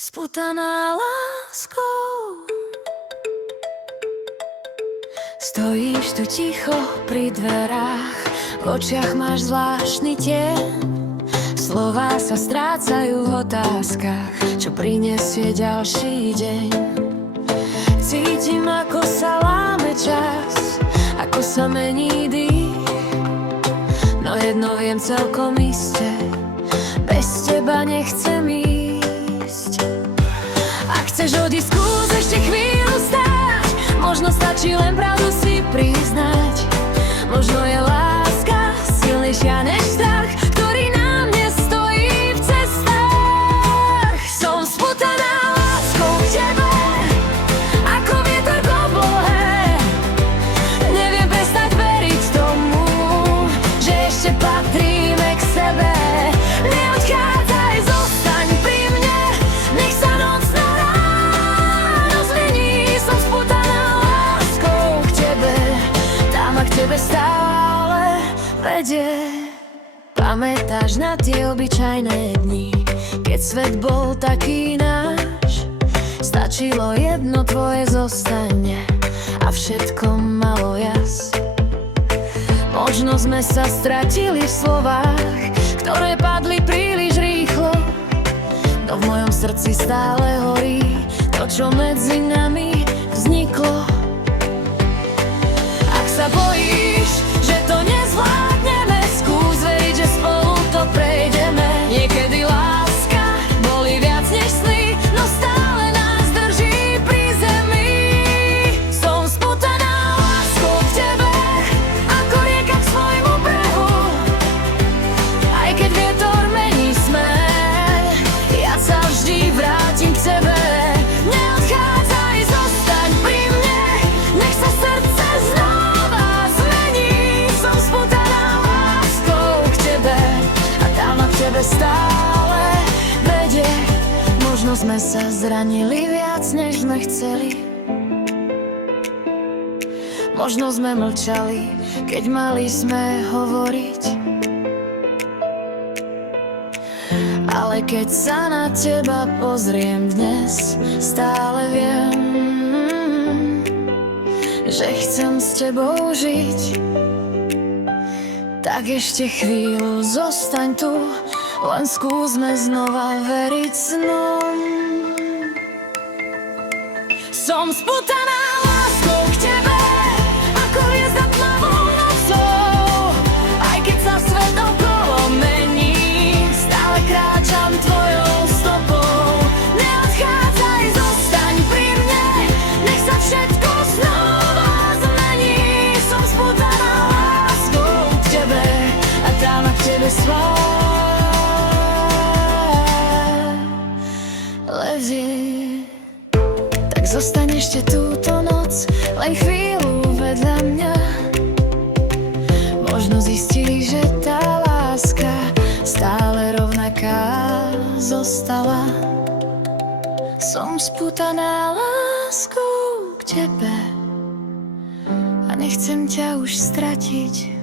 spútaná láskou. Stojíš tu ticho pri dverách, v očiach máš zvláštny tieň. Slová sa strácajú v otázkach, čo prinesie ďalší deň. Cítim, ako sa láme čas, ako sa mení dých. No jedno viem celkom iste, bez teba nechcem ísť. Ak chceš odísť, skús ešte chvíľu stáť. Možno stačí len pravdu si priznať. Možno je láska silnejšia než strach, ktorý nám nestojí v cestách. Som spútaná láskou k tebe, ako vietor v oblohe. Neviem prestať veriť tomu, že ešte patríme k sebe. Neodchádzaj, zostaň pri mne, nech sa noc na ráno zmení. Som spútaná láskou k tebe, tá ma k tebe stále vedie. Pamätáš na tie obyčajné dni, keď svet bol taký náš? Stačilo jedno tvoje zostanie a všetko malo jas. Možno sme sa stratili v slovách, ktoré padli príliš rýchlo, no v mojom srdci stále horí to, čo medzi nami vzniklo. Ak sa bojíš, že to nezvládneme, skús veriť, že spolu to prejdeme. Niekedy láska boli viac než sny, no stále nás drží pri zemi. Som spútaná láskou k tebe, ako rieka k svojmu brehu. Aj keď vietor mení smer, ja sa vždy vrátim k tebe. Neodchádzaj, zostaň pri mne, nech sa srdce znova zmení. Som spútaná láskou k tebe a tá ma k tebe stále vedie. Možno sme sa zranili viac, než sme chceli. Možno sme mlčali, keď mali sme hovoriť. Ale keď sa na teba pozriem dnes, stále viem, že chcem s tebou žiť. Tak ešte chvíľu zostaň tu, len skúsme znova veriť snom. Som spútaná láskou k tebe, ako hviezda tmavou nocou. Aj keď sa svet okolo mení, stále kráčam tvojou stopou. Neodchádzaj, zostaň pri mne, nech sa všetko znova zmení. Som spútaná láskou k tebe a tá ma k tebe vedie. Tak zostaň ešte túto noc, len chvíľu vedľa mňa. Možno zistíš, že tá láska stále rovnaká zostala. Som spútaná láskou k tebe a nechcem ťa už stratiť.